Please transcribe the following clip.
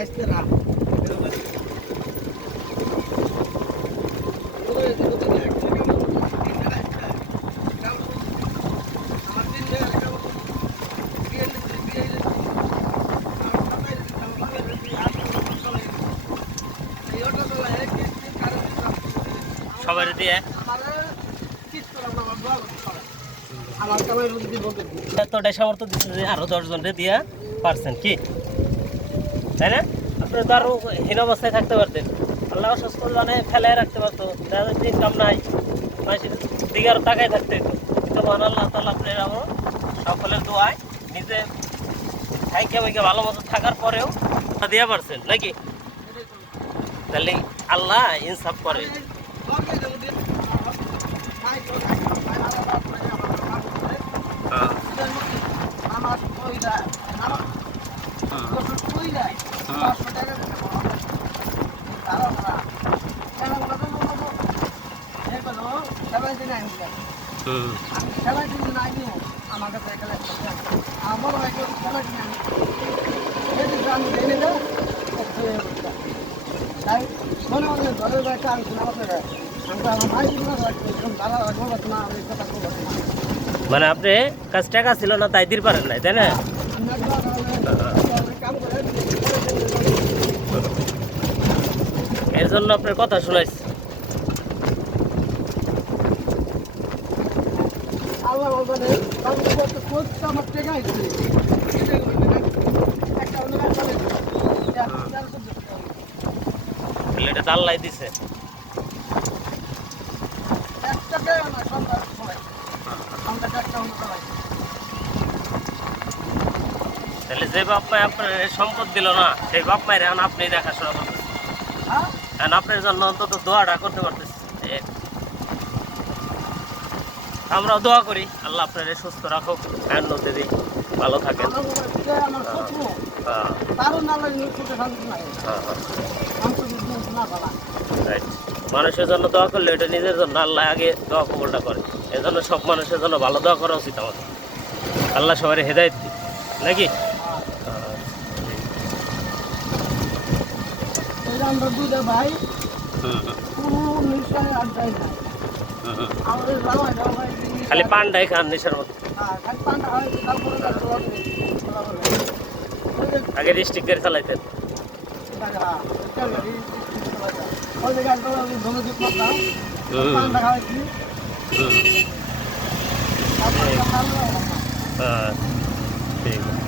সবাই দিয়ে এতটাই সামর্থ্য দিচ্ছে যে আরো 10 জনকে দিয়া পারছেন কি, তাই না? আপনি তো আরো হীন অবস্থায় থাকতে পারতেন, আল্লাহ সুস্থ জানে ফেলে রাখতে পারতো, ইনকাম নাই, মানুষের দিকে আরো তাকায় থাকতে হতো। কিন্তু মহান আল্লাহ তাআলা আপনার আমার সকলের দোয়ায় নিজে থাইকে বইকে ভালো মতো থাকার পরেও দিয়া পারছেন নাকি? তাহলে আল্লাহ ইনসাফ করে। মানে আপনি কাজ টাকা ছিল না তাই দিতে পারেন নাই, তাই না? এর জন্য আপনার কথা শুনাইছি। এটা তো আল্লাহ দিছে। তাহলে যে বাপ মাই আপনার সম্পদ দিল না, সেই বাপ মায়ের এখন আপনি দেখাশোনা করতেছেন, এখন আপনার জন্য অন্তত দোয়াটা করতে পারতেছি। আমরাও দোয়া করি আল্লাহ আপনার সুস্থ রাখুক, উন্নতি দিই, ভালো থাকেন। মানুষের জন্য দোয়া করলে এটা নিজের জন্য আল্লাহ আগে দোয়া কবুলটা করে, এজন্য সব মানুষের জন্য ভালো দোয়া করা উচিত আমাদের। আল্লাহ সবাই হেদায়েত দিই নাকি? খালি পান্ডাই খান নেশার মতো। আগে ডিস্ট্রিক্ট গাড়ি চালাইতেন। ঠিক আছে।